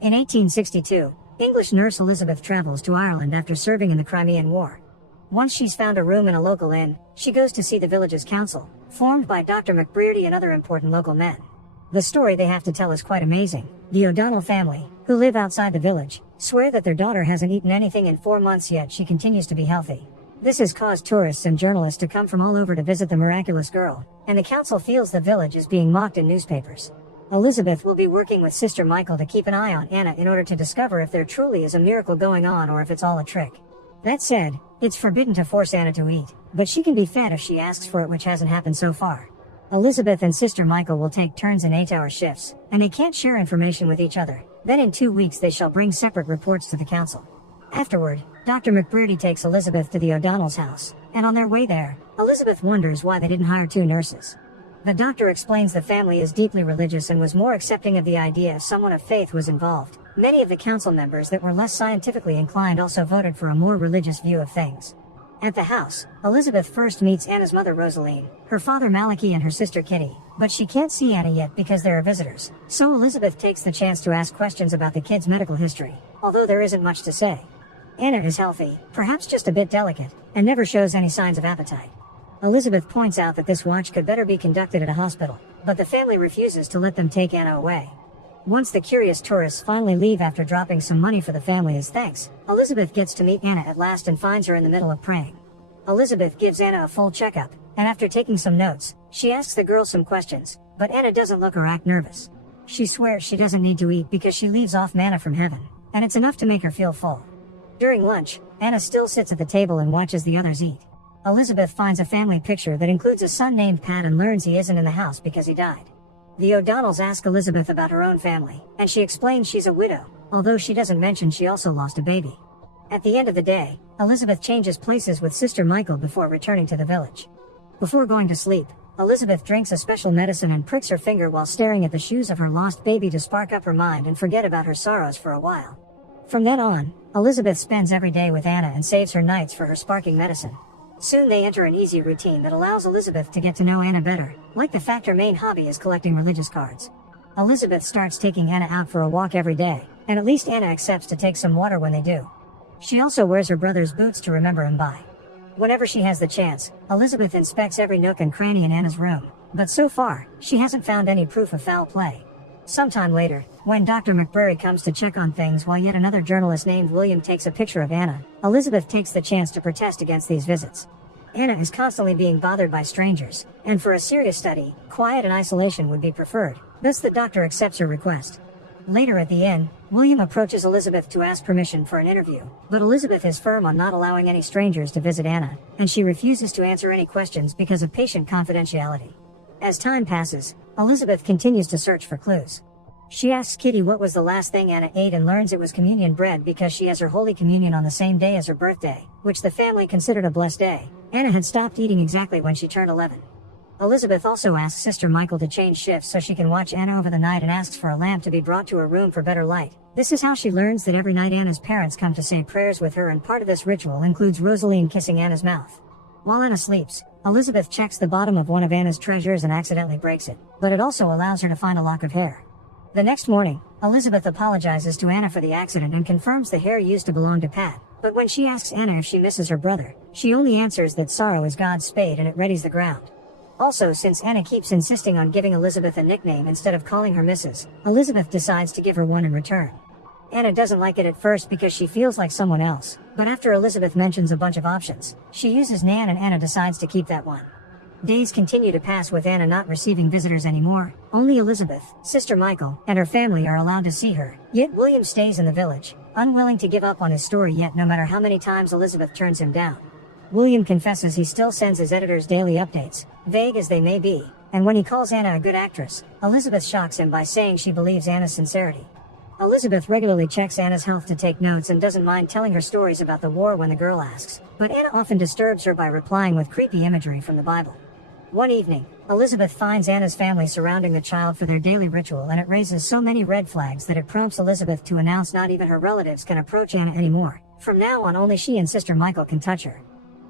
In 1862, English nurse Elizabeth travels to Ireland after serving in the Crimean War. Once she's found a room in a local inn, she goes to see the village's council, formed by Dr. McBrearty and other important local men. The story they have to tell is quite amazing. The O'Donnell family, who live outside the village, swear that their daughter hasn't eaten anything in 4 months yet she continues to be healthy. This has caused tourists and journalists to come from all over to visit the miraculous girl, and the council feels the village is being mocked in newspapers. Elizabeth will be working with Sister Michael to keep an eye on Anna in order to discover if there truly is a miracle going on or if it's all a trick. That said, it's forbidden to force Anna to eat, but she can be fed if she asks for it, which hasn't happened so far. Elizabeth and Sister Michael will take turns in 8-hour shifts, and they can't share information with each other. Then in 2 weeks they shall bring separate reports to the council. Afterward, Dr. McBrearty takes Elizabeth to the O'Donnell's house, and on their way there, Elizabeth wonders why they didn't hire 2 nurses. The doctor explains the family is deeply religious and was more accepting of the idea if someone of faith was involved. Many of the council members that were less scientifically inclined also voted for a more religious view of things. At the house, Elizabeth first meets Anna's mother Rosaline, her father Malachi and her sister Kitty, but she can't see Anna yet because there are visitors, so Elizabeth takes the chance to ask questions about the kids' medical history, although there isn't much to say. Anna is healthy, perhaps just a bit delicate, and never shows any signs of appetite. Elizabeth points out that this watch could better be conducted at a hospital, but the family refuses to let them take Anna away. Once the curious tourists finally leave after dropping some money for the family as thanks, Elizabeth gets to meet Anna at last and finds her in the middle of praying. Elizabeth gives Anna a full checkup, and after taking some notes, she asks the girl some questions, but Anna doesn't look or act nervous. She swears she doesn't need to eat because she leaves off manna from heaven, and it's enough to make her feel full. During lunch, Anna still sits at the table and watches the others eat. Elizabeth finds a family picture that includes a son named Pat and learns he isn't in the house because he died. The O'Donnells ask Elizabeth about her own family, and she explains she's a widow, although she doesn't mention she also lost a baby. At the end of the day, Elizabeth changes places with Sister Michael before returning to the village. Before going to sleep, Elizabeth drinks a special medicine and pricks her finger while staring at the shoes of her lost baby to spark up her mind and forget about her sorrows for a while. From then on, Elizabeth spends every day with Anna and saves her nights for her sparking medicine. Soon they enter an easy routine that allows Elizabeth to get to know Anna better, like the fact her main hobby is collecting religious cards. Elizabeth starts taking Anna out for a walk every day, and at least Anna accepts to take some water when they do. She also wears her brother's boots to remember him by. Whenever she has the chance, Elizabeth inspects every nook and cranny in Anna's room, but so far, she hasn't found any proof of foul play. Sometime later, when Dr. McBrearty comes to check on things while yet another journalist named William takes a picture of Anna, Elizabeth takes the chance to protest against these visits. Anna is constantly being bothered by strangers, and for a serious study, quiet and isolation would be preferred, thus the doctor accepts her request. Later at the inn, William approaches Elizabeth to ask permission for an interview, but Elizabeth is firm on not allowing any strangers to visit Anna, and she refuses to answer any questions because of patient confidentiality. As time passes, Elizabeth continues to search for clues. She asks Kitty what was the last thing Anna ate and learns it was communion bread because she has her Holy Communion on the same day as her birthday, which the family considered a blessed day. Anna had stopped eating exactly when she turned 11. Elizabeth also asks Sister Michael to change shifts so she can watch Anna over the night and asks for a lamp to be brought to her room for better light. This is how she learns that every night Anna's parents come to say prayers with her, and part of this ritual includes Rosaline kissing Anna's mouth. While Anna sleeps, Elizabeth checks the bottom of one of Anna's treasures and accidentally breaks it, but it also allows her to find a lock of hair. The next morning, Elizabeth apologizes to Anna for the accident and confirms the hair used to belong to Pat, but when she asks Anna if she misses her brother, she only answers that sorrow is God's spade and it readies the ground. Also, since Anna keeps insisting on giving Elizabeth a nickname instead of calling her Mrs., Elizabeth decides to give her one in return. Anna doesn't like it at first because she feels like someone else, but after Elizabeth mentions a bunch of options, she uses Nan and Anna decides to keep that one. Days continue to pass with Anna not receiving visitors anymore. Only Elizabeth, Sister Michael, and her family are allowed to see her, yet William stays in the village, unwilling to give up on his story yet no matter how many times Elizabeth turns him down. William confesses he still sends his editors daily updates, vague as they may be, and when he calls Anna a good actress, Elizabeth shocks him by saying she believes Anna's sincerity. Elizabeth regularly checks Anna's health to take notes and doesn't mind telling her stories about the war when the girl asks, but Anna often disturbs her by replying with creepy imagery from the Bible. One evening, Elizabeth finds Anna's family surrounding the child for their daily ritual, and it raises so many red flags that it prompts Elizabeth to announce not even her relatives can approach Anna anymore. From now on, only she and Sister Michael can touch her.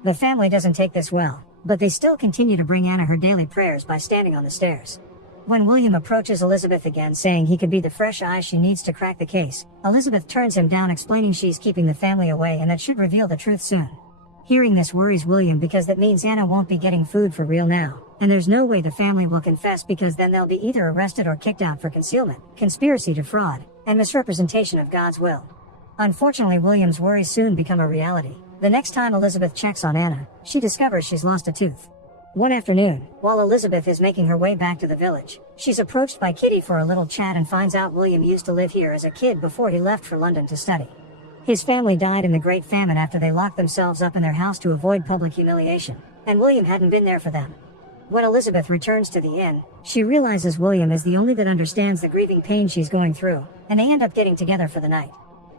The family doesn't take this well, but they still continue to bring Anna her daily prayers by standing on the stairs. When William approaches Elizabeth again saying he could be the fresh eye she needs to crack the case, Elizabeth turns him down explaining she's keeping the family away and that should reveal the truth soon. Hearing this worries William because that means Anna won't be getting food for real now, and there's no way the family will confess because then they'll be either arrested or kicked out for concealment, conspiracy to fraud, and misrepresentation of God's will. Unfortunately, William's worries soon become a reality. The next time Elizabeth checks on Anna, she discovers she's lost a tooth. One afternoon, while Elizabeth is making her way back to the village, she's approached by Kitty for a little chat and finds out William used to live here as a kid before he left for London to study. His family died in the Great Famine after they locked themselves up in their house to avoid public humiliation, and William hadn't been there for them. When Elizabeth returns to the inn, she realizes William is the only that understands the grieving pain she's going through, and they end up getting together for the night.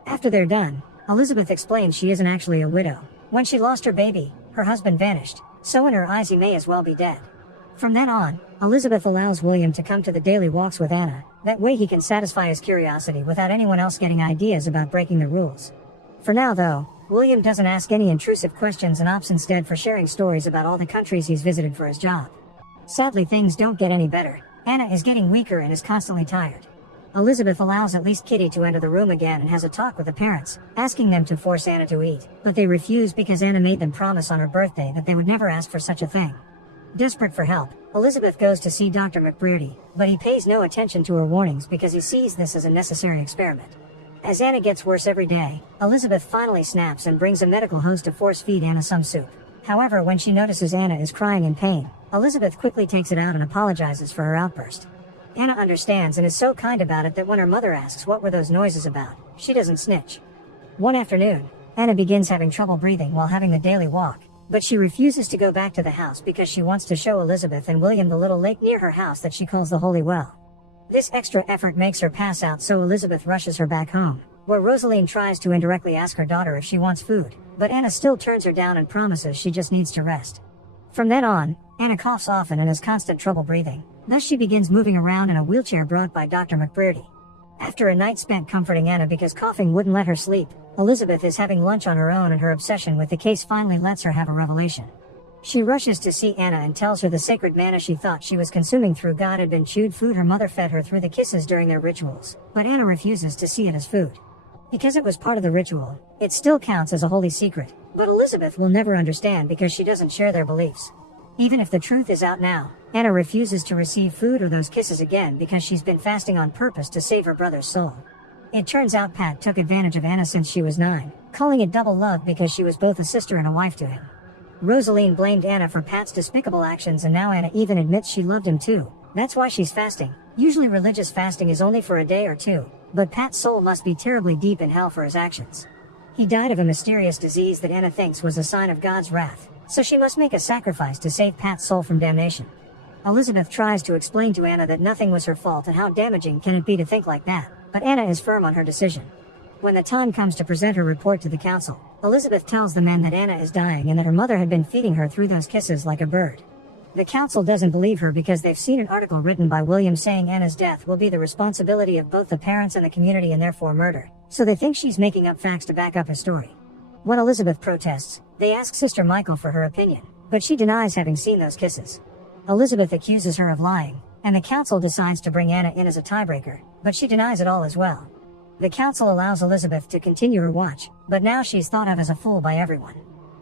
After they're done, Elizabeth explains she isn't actually a widow. When she lost her baby, her husband vanished, so in her eyes he may as well be dead. From then on, Elizabeth allows William to come to the daily walks with Anna, that way he can satisfy his curiosity without anyone else getting ideas about breaking the rules. For now though, William doesn't ask any intrusive questions and opts instead for sharing stories about all the countries he's visited for his job. Sadly, things don't get any better. Anna is getting weaker and is constantly tired. Elizabeth allows at least Kitty to enter the room again and has a talk with the parents, asking them to force Anna to eat, but they refuse because Anna made them promise on her birthday that they would never ask for such a thing. Desperate for help, Elizabeth goes to see Dr. McBrearty, but he pays no attention to her warnings because he sees this as a necessary experiment. As Anna gets worse every day, Elizabeth finally snaps and brings a medical hose to force feed Anna some soup. However, when she notices Anna is crying in pain, Elizabeth quickly takes it out and apologizes for her outburst. Anna understands and is so kind about it that when her mother asks what were those noises about, she doesn't snitch. One afternoon, Anna begins having trouble breathing while having the daily walk, but she refuses to go back to the house because she wants to show Elizabeth and William the little lake near her house that she calls the Holy Well. This extra effort makes her pass out, so Elizabeth rushes her back home, where Rosaline tries to indirectly ask her daughter if she wants food, but Anna still turns her down and promises she just needs to rest. From then on, Anna coughs often and has constant trouble breathing. Thus she begins moving around in a wheelchair brought by Dr. McBrearty. After a night spent comforting Anna because coughing wouldn't let her sleep, Elizabeth is having lunch on her own and her obsession with the case finally lets her have a revelation. She rushes to see Anna and tells her the sacred manna she thought she was consuming through God had been chewed food her mother fed her through the kisses during their rituals, but Anna refuses to see it as food. Because it was part of the ritual, it still counts as a holy secret, but Elizabeth will never understand because she doesn't share their beliefs. Even if the truth is out now, Anna refuses to receive food or those kisses again because she's been fasting on purpose to save her brother's soul. It turns out Pat took advantage of Anna since she was 9, calling it double love because she was both a sister and a wife to him. Rosaline blamed Anna for Pat's despicable actions and now Anna even admits she loved him too. That's why she's fasting. Usually religious fasting is only for a day or two, but Pat's soul must be terribly deep in hell for his actions. He died of a mysterious disease that Anna thinks was a sign of God's wrath, so she must make a sacrifice to save Pat's soul from damnation. Elizabeth tries to explain to Anna that nothing was her fault and how damaging can it be to think like that, but Anna is firm on her decision. When the time comes to present her report to the council, Elizabeth tells the men that Anna is dying and that her mother had been feeding her through those kisses like a bird. The council doesn't believe her because they've seen an article written by William saying Anna's death will be the responsibility of both the parents and the community and therefore murder, so they think she's making up facts to back up her story. When Elizabeth protests, they ask Sister Michael for her opinion, but she denies having seen those kisses. Elizabeth accuses her of lying, and the council decides to bring Anna in as a tiebreaker, but she denies it all as well. The council allows Elizabeth to continue her watch, but now she's thought of as a fool by everyone.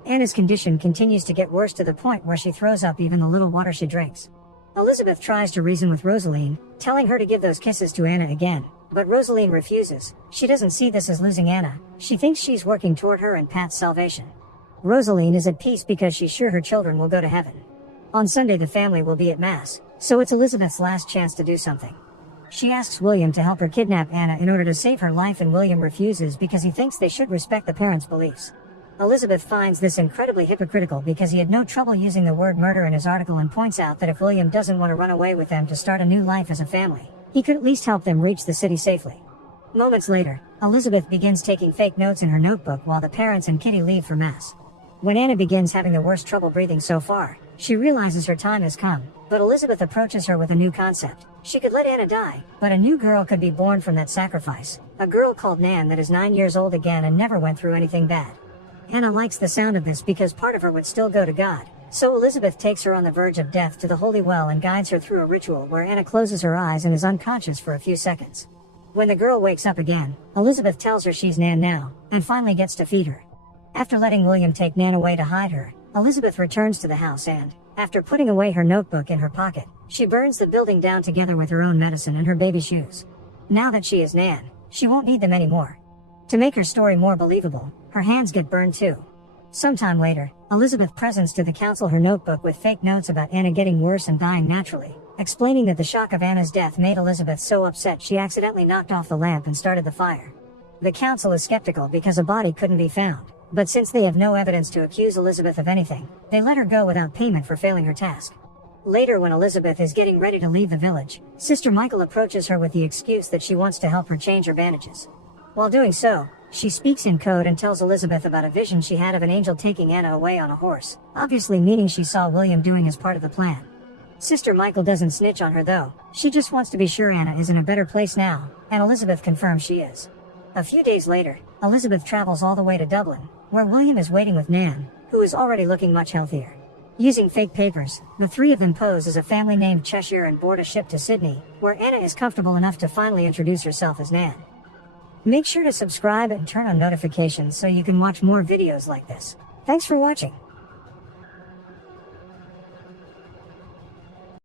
Anna's condition continues to get worse to the point where she throws up even the little water she drinks. Elizabeth tries to reason with Rosaline, telling her to give those kisses to Anna again, but Rosaline refuses. She doesn't see this as losing Anna. She thinks she's working toward her and Pat's salvation. Rosaline is at peace because she's sure her children will go to heaven. On Sunday the family will be at Mass, so it's Elizabeth's last chance to do something. She asks William to help her kidnap Anna in order to save her life and William refuses because he thinks they should respect the parents' beliefs. Elizabeth finds this incredibly hypocritical because he had no trouble using the word murder in his article and points out that if William doesn't want to run away with them to start a new life as a family, he could at least help them reach the city safely. Moments later, Elizabeth begins taking fake notes in her notebook while the parents and Kitty leave for Mass. When Anna begins having the worst trouble breathing so far, she realizes her time has come, but Elizabeth approaches her with a new concept. She could let Anna die, but a new girl could be born from that sacrifice. A girl called Nan that is 9 years old again and never went through anything bad. Anna likes the sound of this because part of her would still go to God, So Elizabeth takes her on the verge of death to the holy well and guides her through a ritual where Anna closes her eyes and is unconscious for a few seconds. When the girl wakes up again, Elizabeth tells her she's Nan now, and finally gets to feed her. After letting William take Nan away to hide her, Elizabeth returns to the house and, after putting away her notebook in her pocket, she burns the building down together with her own medicine and her baby shoes. Now that she is Nan, she won't need them anymore. To make her story more believable, her hands get burned too. Sometime later, Elizabeth presents to the council her notebook with fake notes about Anna getting worse and dying naturally, explaining that the shock of Anna's death made Elizabeth so upset she accidentally knocked off the lamp and started the fire. The council is skeptical because a body couldn't be found, but since they have no evidence to accuse Elizabeth of anything, they let her go without payment for failing her task. Later, when Elizabeth is getting ready to leave the village, Sister Michael approaches her with the excuse that she wants to help her change her bandages. While doing so, she speaks in code and tells Elizabeth about a vision she had of an angel taking Anna away on a horse, obviously meaning she saw William doing as part of the plan. Sister Michael doesn't snitch on her though, she just wants to be sure Anna is in a better place now, and Elizabeth confirms she is. A few days later, Elizabeth travels all the way to Dublin, where William is waiting with Nan, who is already looking much healthier. Using fake papers, the three of them pose as a family named Cheshire and board a ship to Sydney, where Anna is comfortable enough to finally introduce herself as Nan. Make sure to subscribe and turn on notifications so you can watch more videos like this. Thanks for watching.